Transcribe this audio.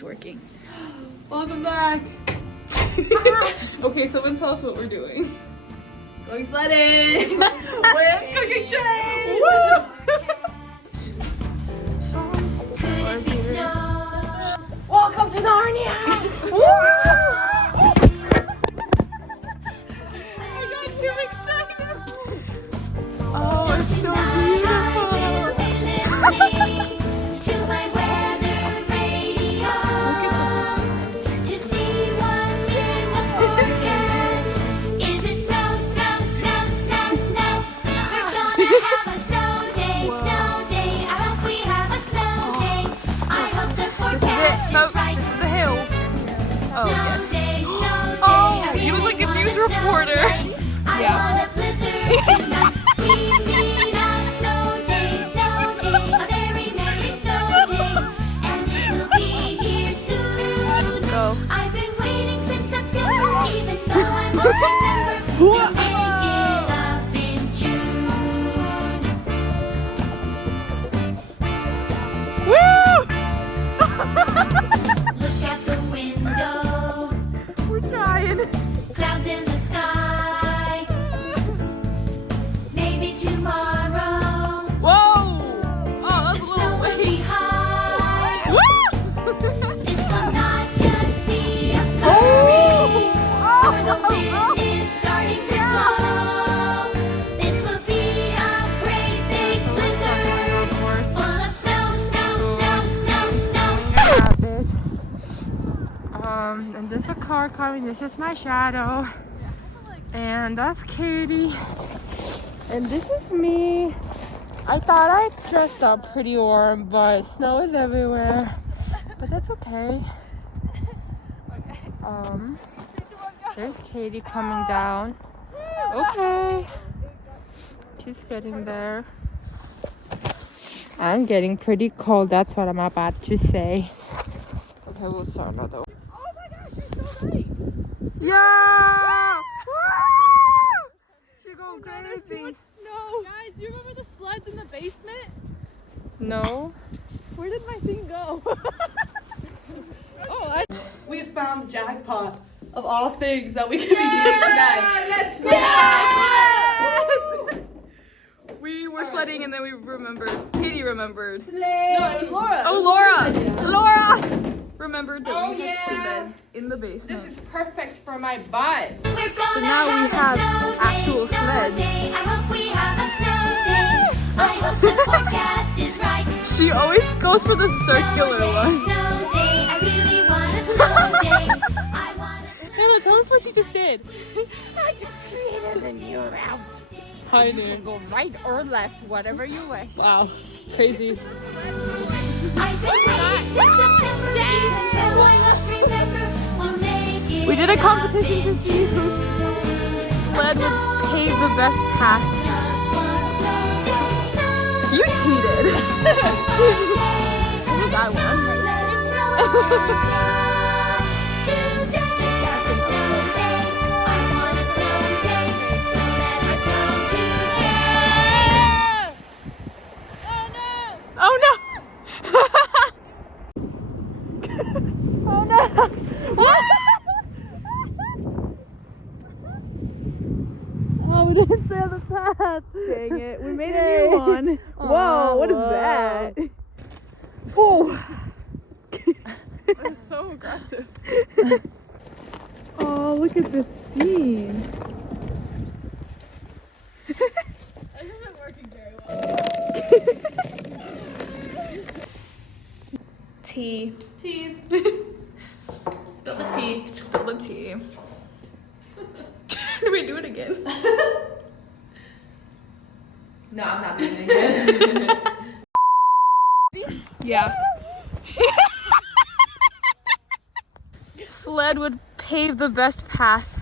it's working. Welcome back. Okay, someone tell us what we're doing. Going sledding with cooking trays. Welcome to Narnia. I got too excited. Oh, it's so To my weather radio to see what's in the forecast. Is it snow, snow, snow, snow, snow? We're gonna have a snow day, snow day. I hope we have a snow day. I hope the forecast is right. This is the hill. Oh, yes. Day, snow day. Oh, you look like a news reporter. I want a blizzard tonight. We need a snow day, a very merry snow day, and it will be here soon. Go. I've been waiting since September, even though I must remember we'll make it up in June. Woo! Look at the window, We're trying. clouds in the sky. Maybe tomorrow Whoa! Oh, the that's a snow little will be late. high. Woo! This will not just be a flurry, for the wind is starting to blow. This will be a great big blizzard, full of snow, snow, snow, snow, snow. Got this. And this is a car coming. This is my shadow. And that's Katie. And this is me. I thought I dressed up pretty warm, but snow is everywhere. But that's okay. There's Katie coming down. Okay. She's getting there. I'm getting pretty cold. That's what I'm about to say. Okay, we'll start another. Oh my gosh, you're so right. Yeah! She's going crazy. There's too much snow. Guys, do you remember the sleds in the basement? No. Where did my thing go? We have found the jackpot of all things that we could be eating tonight. Let's go! We were sledding and then we remembered. Katie remembered. No, it was Laura. Oh, Laura! Laura! Remembered that we had sleds in the basement. This is perfect for my butt. We're gonna now we have a snow actual day, snow sleds. day. I hope we have a snow day. I hope the forecast is right. She always goes for the circular Snow day, one. snow day. I really want a snow day. I want a Hannah, tell us what you just did. I just created a new route. Hi You there. can go right or left, whatever you wish. Wow, crazy. I've been waiting since September, even though I must remember we'll make it We did a up competition to in see whose June. sled would pave the best path. Just one snow day, snow You cheated. day. I think I won. Let it snow today. Have a snow day. I want a snow day, so let it snow today. Oh no! Oh no! What? Oh, we didn't stay on the path. Dang it, we made a new one. Whoa, what is that? Oh. That's so aggressive. Oh, look at this scene. This isn't working very well. Tea. Tea. Spill the tea. Spill the tea. Do we do it again? No, I'm not doing it again. Yeah. Sled would pave the best path